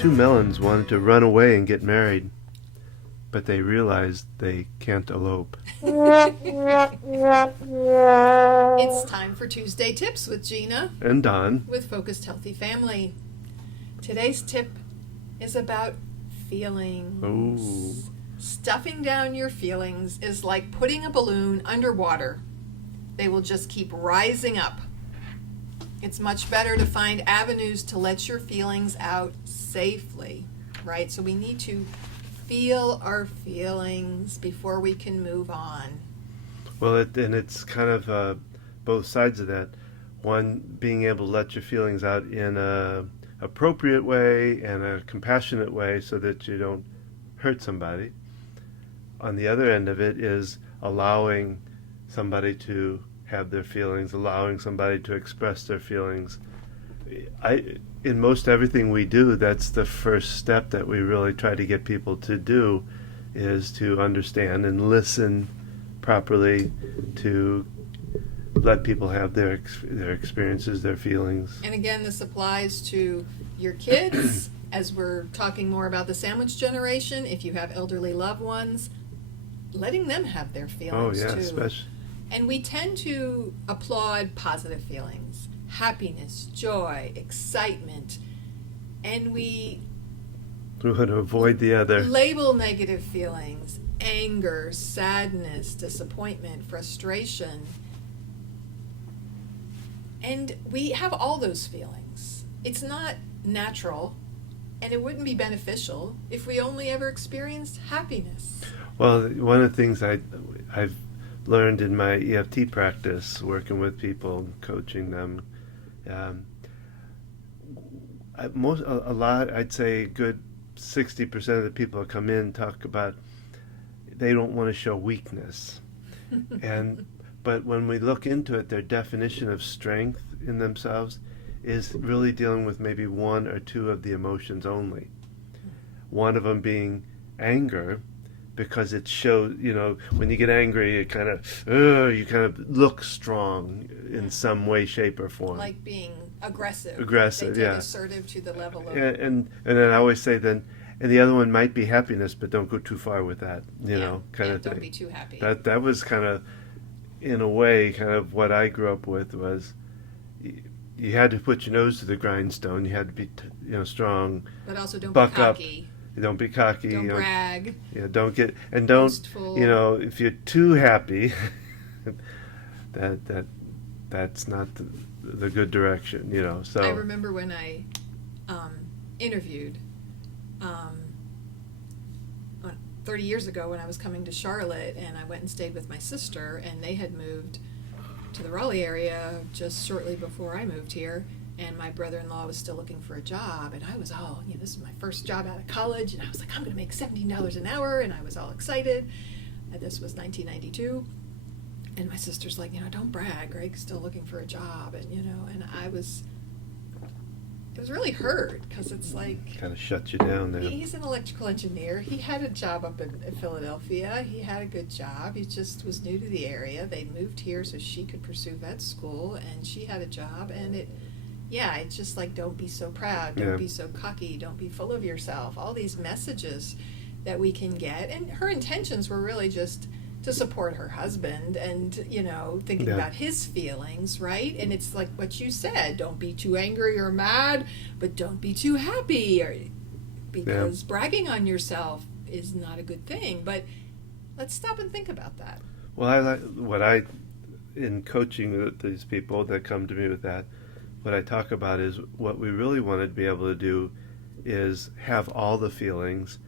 Two melons wanted to run away and get married, but they realized they can't elope. It's time for Tuesday Tips with Gina And Don. with Focused Healthy Family. Today's tip is about feelings. Oh. Stuffing down your feelings is like putting a balloon underwater. They will just keep rising up. It's much better to find avenues to let your feelings out safely, right? So we need to feel our feelings before we can move on. Well, it's kind of both sides of that. One, being able to let your feelings out in a appropriate way and a compassionate way so that you don't hurt somebody. On the other end of it is allowing somebody to have their feelings, allowing somebody to express their feelings. In most everything we do, that's the first step that we really try to get people to do, is to understand and listen properly, to let people have their experiences, their feelings. And again, this applies to your kids, as we're talking more about the sandwich generation. If you have elderly loved ones, letting them have their feelings too. Especially. And we tend to applaud positive feelings, happiness, joy, excitement, and we want to avoid the other. Label negative feelings, anger, sadness, disappointment, frustration. And we have all those feelings. It's not natural, and it wouldn't be beneficial if we only ever experienced happiness. Well, one of the things I've learned in my EFT practice, working with people, coaching them, I'd say a good 60% of the people that come in talk about they don't want to show weakness. But when we look into it, their definition of strength in themselves is really dealing with maybe one or two of the emotions only. One of them being anger, because it shows, when you get angry, you kind of look strong in some way, shape, or form. Like being aggressive. Aggressive, they take yeah. Assertive to the level of... And then I always say then, and the other one might be happiness, but don't go too far with that, kind of thing. Don't be too happy. That was kind of, in a way, kind of what I grew up with was, you had to put your nose to the grindstone. You had to be, strong. But also don't buck be cocky. Up. Don't be cocky. Don't brag. Yeah, don't get, and don't, boastful. If you're too happy, that's not the good direction, So I remember when I interviewed 30 years ago when I was coming to Charlotte, and I went and stayed with my sister, and they had moved to the Raleigh area just shortly before I moved here, and my brother-in-law was still looking for a job, and I was all, this is my first job out of college, and I was like, I'm going to make $17 an hour, and I was all excited. And this was 1992, and my sister's like, don't brag, Greg's still looking for a job, and and it was really hurt, because it's like... Kind of shut you down there. He's an electrical engineer. He had a job up in Philadelphia. He had a good job. He just was new to the area. They moved here so she could pursue vet school, and she had a job, and it's just like, don't be so proud, don't be so cocky, don't be full of yourself. All these messages that we can get, and her intentions were really just to support her husband and, thinking about his feelings, right? And it's like what you said, don't be too angry or mad, but don't be too happy, because bragging on yourself is not a good thing. But let's stop and think about that. Well, in coaching with these people that come to me with that, what I talk about is what we really want to be able to do is have all the feelings,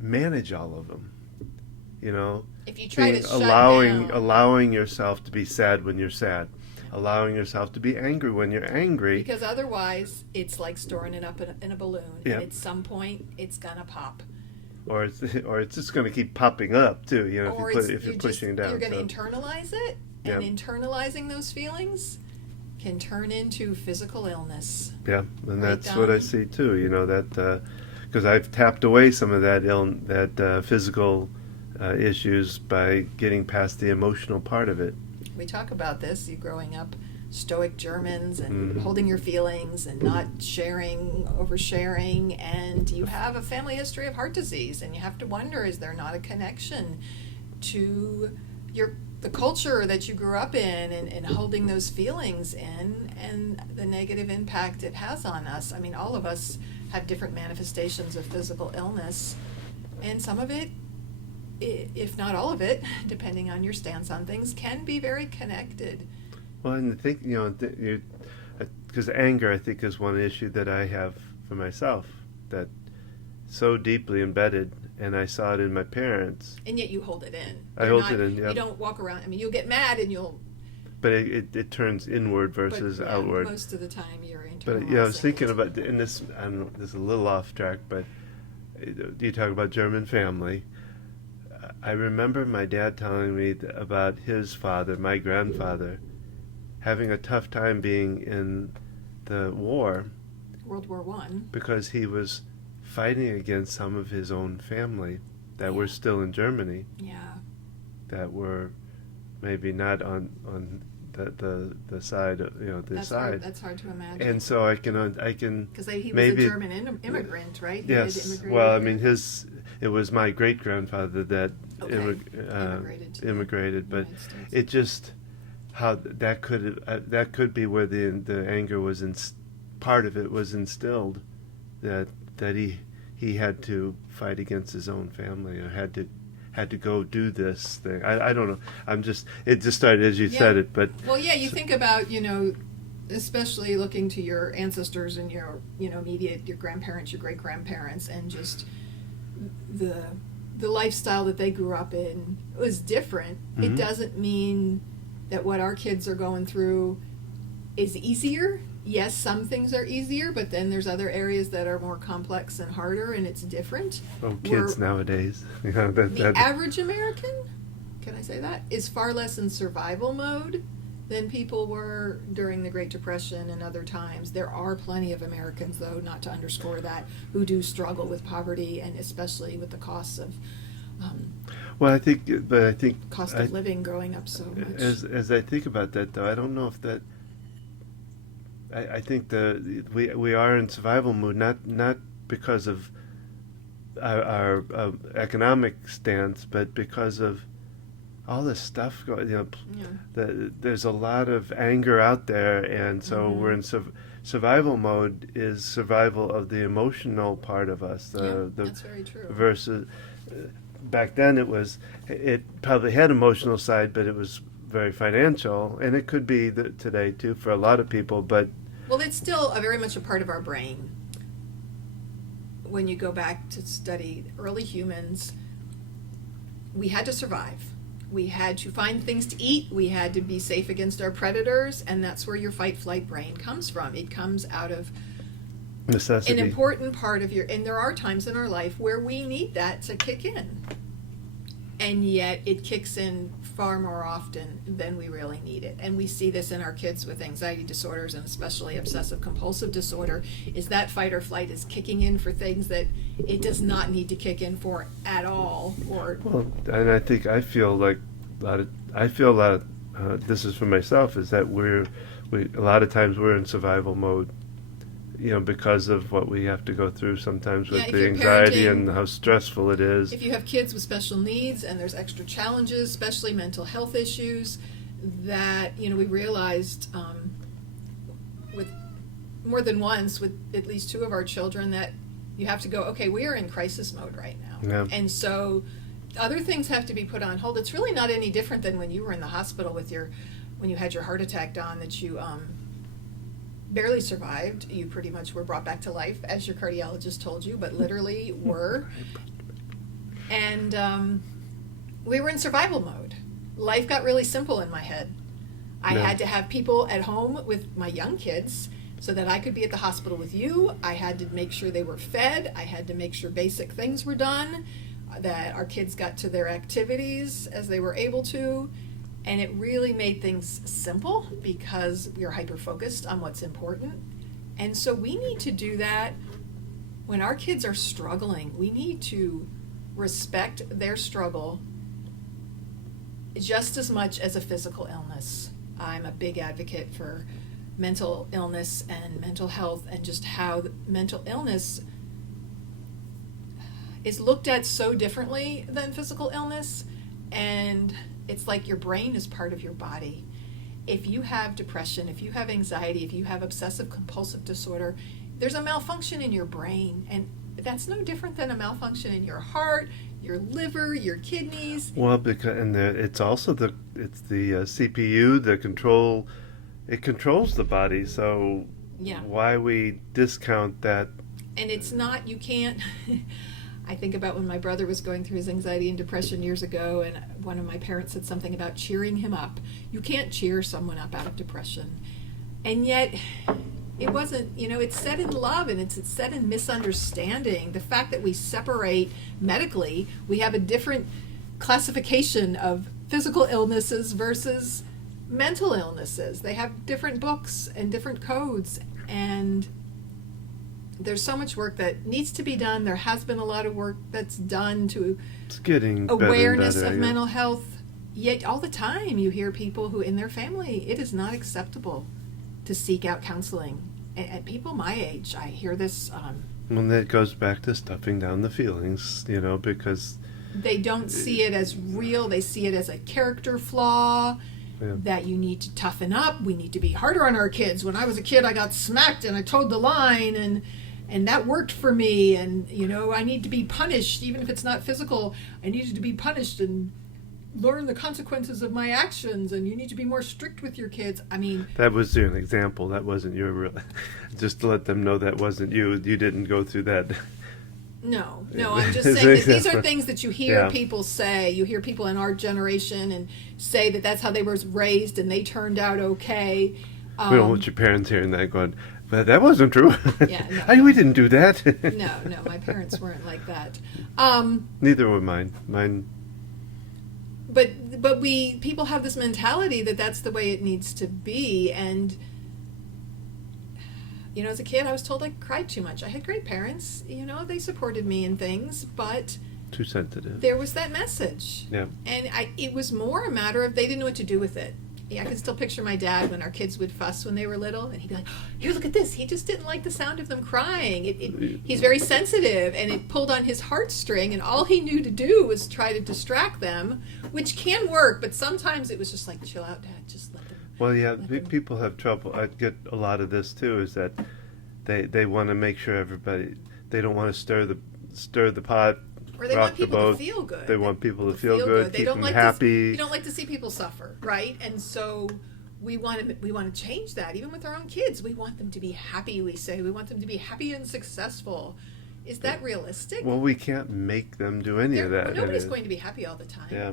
manage all of them, If you try to shut down, allowing yourself to be sad when you're sad, allowing yourself to be angry when you're angry. Because otherwise, it's like storing it up in a balloon, and at some point, it's gonna pop. Or it's just going to keep popping up too, if you're pushing it down. You're going to internalize it, and internalizing those feelings can turn into physical illness. Yeah, and that's what I see too. That because I've tapped away some of that physical issues by getting past the emotional part of it. We talk about this. You growing up stoic Germans and holding your feelings and not sharing, oversharing, and you have a family history of heart disease, and you have to wonder, is there not a connection to the culture that you grew up in, and holding those feelings in, and the negative impact it has on us. I mean, all of us have different manifestations of physical illness, and some of it, if not all of it, depending on your stance on things, can be very connected. Well, and I think, because anger, I think, is one issue that I have for myself, that so deeply embedded, and I saw it in my parents. And yet you hold it in. I hold it in, yeah. You don't walk around. I mean, you'll get mad and you'll... But it turns inward versus outward. Most of the time you're internalizing. But, I was thinking about, and this, I don't know, this is a little off track, but you talk about German family. I remember my dad telling me about his father, my grandfather, having a tough time being in the war. World War I. Because he was fighting against some of his own family that were still in Germany. Yeah. That were maybe not on the side, That's side. Hard, that's hard to imagine. And so I can because he was maybe, a German immigrant, right? Yes. Well, I mean, it was my great grandfather that immigrated, but it just how that could be where the anger was part of it was instilled, that he had to fight against his own family, or had to go do this thing. I don't know. It just started as you said it, but well, yeah. You think about especially looking to your ancestors and your immediate, your grandparents, your great grandparents, and just the lifestyle that they grew up in was different. Mm-hmm. It doesn't mean that what our kids are going through is easier. Yes, some things are easier, but then there's other areas that are more complex and harder, and it's different. Oh, kids nowadays. The average American, can I say that, is far less in survival mode than people were during the Great Depression and other times. There are plenty of Americans, though, not to underscore that, who do struggle with poverty, and especially with the costs of I think cost of living growing up so much. As I think about that, though, I don't know if that. I think we are in survival mode, not because of our economic stance, but because of all this stuff going. There's a lot of anger out there, and so we're in survival mode. Is survival of the emotional part of us. That's very true. Versus back then, it probably had emotional side, but it was very financial, and it could be today too for a lot of people, but. Well, it's still very much a part of our brain. When you go back to study early humans, we had to survive. We had to find things to eat. We had to be safe against our predators, and that's where your fight-flight brain comes from. It comes out of necessity. An important part of and there are times in our life where we need that to kick in. And yet it kicks in far more often than we really need it. And we see this in our kids with anxiety disorders, and especially obsessive compulsive disorder, is that fight or flight is kicking in for things that it does not need to kick in for at all. And I think I feel like a lot of this is for myself, is that a lot of times we're in survival mode, because of what we have to go through sometimes with the anxiety and how stressful it is. If you have kids with special needs and there's extra challenges, especially mental health issues, that, we realized with more than once with at least two of our children that you have to go, okay, we are in crisis mode right now. Yeah. And so other things have to be put on hold. It's really not any different than when you were in the hospital when you had your heart attack, Don, that you barely survived. You pretty much were brought back to life, as your cardiologist told you, but literally were. And we were in survival mode. Life got really simple in my head. I had to have people at home with my young kids so that I could be at the hospital with you. I had to make sure they were fed. I had to make sure basic things were done, that our kids got to their activities as they were able to. And it really made things simple because we are hyper-focused on what's important. And so we need to do that when our kids are struggling. We need to respect their struggle just as much as a physical illness. I'm a big advocate for mental illness and mental health, and just how mental illness is looked at so differently than physical illness. And it's like your brain is part of your body. If you have depression, if you have anxiety, if you have obsessive compulsive disorder, there's a malfunction in your brain, and that's no different than a malfunction in your heart, your liver, your kidneys. Well, because it's also the CPU, the control. It controls the body. So Yeah. why we discount that? And it's not, you can't. I think about when my brother was going through his anxiety and depression years ago, and one of my parents said something about cheering him up. You can't cheer someone up out of depression. And yet, it wasn't, it's said in love, and it's said in misunderstanding. The fact that we separate medically, we have a different classification of physical illnesses versus mental illnesses. They have different books and different codes, and there's so much work that needs to be done. There has been a lot of work that's done to It's getting better and awareness better, of yeah. mental health. Yet all the time you hear people who in their family, it is not acceptable to seek out counseling. And people my age, I hear this, And that goes back to stuffing down the feelings, because they don't see it as real. They see it as a character flaw. Yeah. That you need to toughen up. We need to be harder on our kids. When I was a kid, I got smacked and I towed the line, and that worked for me. And I need to be punished, even if it's not physical. I needed to be punished and learn the consequences of my actions. And you need to be more strict with your kids. I mean, that was an example. That wasn't your real. Just to let them know that wasn't you. You didn't go through that. No, I'm just saying that these are things that you hear Yeah. people say. You hear people in our generation and say that that's how they were raised and they turned out okay. We don't want your parents hearing that going, but that wasn't true. Yeah, no. We didn't do that. No, my parents weren't like that. Neither were mine. But people have this mentality that that's the way it needs to be. And as a kid, I was told I cried too much. I had great parents. They supported me in things, but Too sensitive. there was that message. Yeah. And it was more a matter of they didn't know what to do with it. I can still picture my dad when our kids would fuss when they were little, and he'd be like, "Here, look at this." He just didn't like the sound of them crying. He's very sensitive, and it pulled on his heartstring, and all he knew to do was try to distract them, which can work, but sometimes it was just like, "Chill out, Dad, just let them." Well, yeah, let them. people have trouble. I get a lot of this too. Is that they want to make sure everybody. They don't want to stir the pot. Or they rock want the people boat. to feel good. They want people to feel good, They keep don't them like happy. you don't like to see people suffer, right? And so we want to change that. Even with our own kids, we want them to be happy. We say we want them to be happy and successful. Is that realistic? Well, we can't make them do any of that. Nobody's going to be happy all the time. Yeah.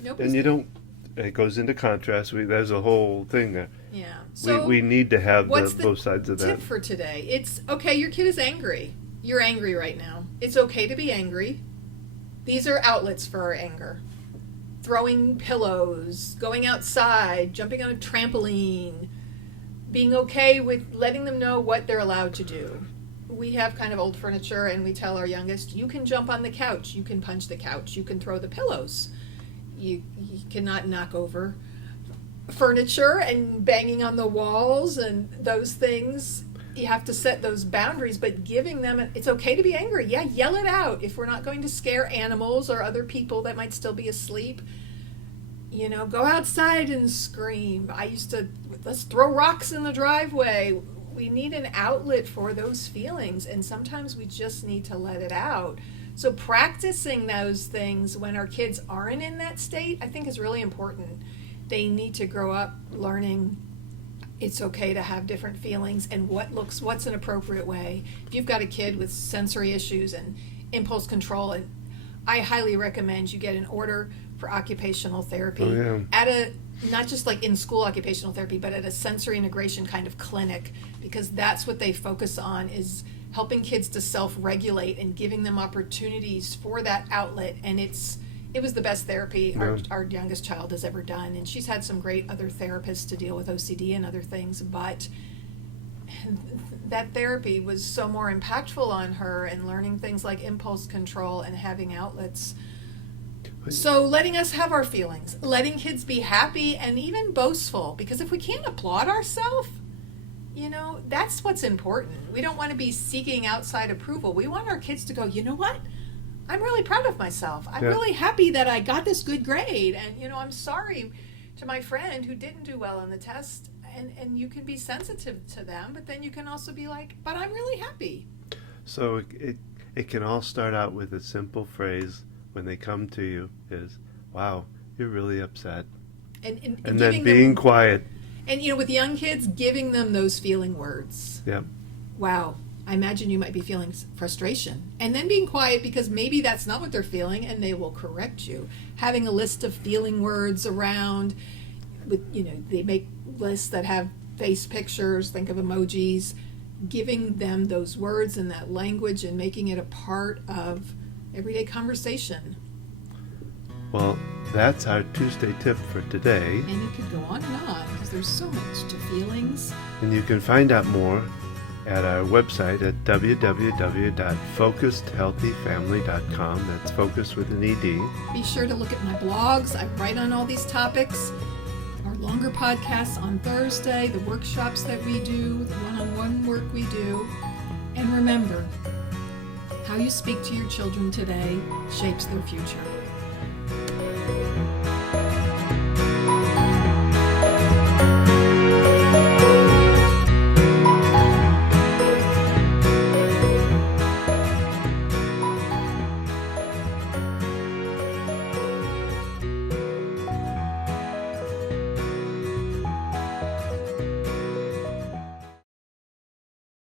Nobody's And you don't. It goes into contrast. There's a whole thing there. Yeah. So we need to have what's both sides of the tip that. for today? It's okay. Your kid is angry. You're angry right now. It's okay to be angry. These are outlets for our anger. Throwing pillows, going outside, jumping on a trampoline, being okay with letting them know what they're allowed to do. We have kind of old furniture, and we tell our youngest, you can jump on the couch, you can punch the couch, you can throw the pillows. You cannot knock over furniture and banging on the walls and those things. You have to set those boundaries, but giving them, it's okay to be angry. Yeah, yell it out. If we're not going to scare animals or other people that might still be asleep, go outside and scream. Let's throw rocks in the driveway. We need an outlet for those feelings, and sometimes we just need to let it out. So practicing those things when our kids aren't in that state, I think is really important. They need to grow up learning it's okay to have different feelings and what's an appropriate way. If you've got a kid with sensory issues and impulse control, and I highly recommend you get an order for occupational therapy at not just like in school occupational therapy, but at a sensory integration kind of clinic, because that's what they focus on, is helping kids to self-regulate and giving them opportunities for that outlet. And it was the best therapy our youngest child has ever done. And she's had some great other therapists to deal with OCD and other things, but that therapy was so more impactful on her, and learning things like impulse control and having outlets. So letting us have our feelings, letting kids be happy and even boastful, because if we can't applaud ourselves, that's what's important. We don't want to be seeking outside approval. We want our kids to go, you know what? I'm really proud of myself. I'm really happy that I got this good grade. And, I'm sorry to my friend who didn't do well on the test. And you can be sensitive to them, but then you can also be like, but I'm really happy. So it can all start out with a simple phrase when they come to you is, wow, you're really upset. And then being quiet. And, with young kids, giving them those feeling words. Yeah. Wow, I imagine you might be feeling frustration. And then being quiet because maybe that's not what they're feeling and they will correct you. Having a list of feeling words around, they make lists that have face pictures, think of emojis, giving them those words and that language and making it a part of everyday conversation. Well, that's our Tuesday tip for today. And you could go on and on because there's so much to feelings. And you can find out more at our website at www.focusedhealthyfamily.com. That's focus with an ED. Be sure to look at my blogs. I write on all these topics. Our longer podcasts on Thursday, the workshops that we do, the one-on-one work we do. And remember, how you speak to your children today shapes their future.